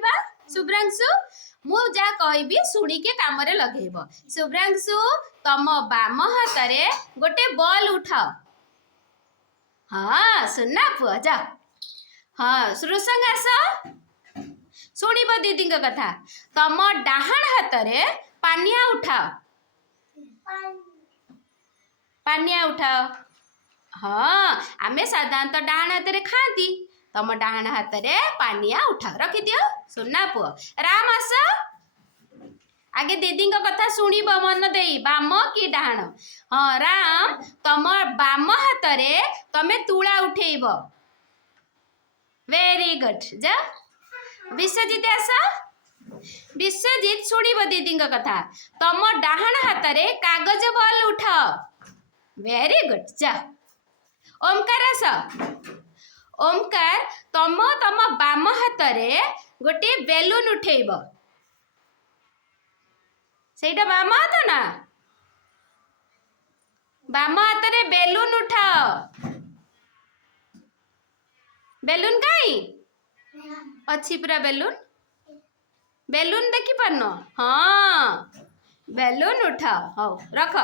कहबा शुभ्रांशु मु जा कहबी सुनी के काम रे लगेइबो शुभ्रांशु तम बाम हाथ रे गोटे बॉल उठाओ हाँ सुनना पुआ जा हाँ श्रुसंग आस शुणिब दीदी कथा तम डाहाण हाथ रे पानिया उठाओ पानिया उठाओ हाँ आमे साधारणतः डाहाण हाथ रे खाती तम डाहाण हाथ रे पानिया उठाओ रखी दियो सुनना पुआ राम आस आगे दीदी कथा शुणिब मन दे बाम कि डाहाण हाँ राम तम बाम हाथ रे तमे तुला उठेइब वेरी गुड जा विश्वजीत आस विश्वजीत शुणिब दीदी कथा तम डाहाण हाथ रे कागज बॉल उठाओ वेरी गुड जा ओमकार आस ओमकार तम बाम हाथ रे गोटे बेलून उठेइब सेटा बाम हाथ ना बाम हाथ रे बेलून उठाओ बेलून काई अच्छी पूरा बेलून बेलून देखी पारन हाँ बेलून उठाओ हो रख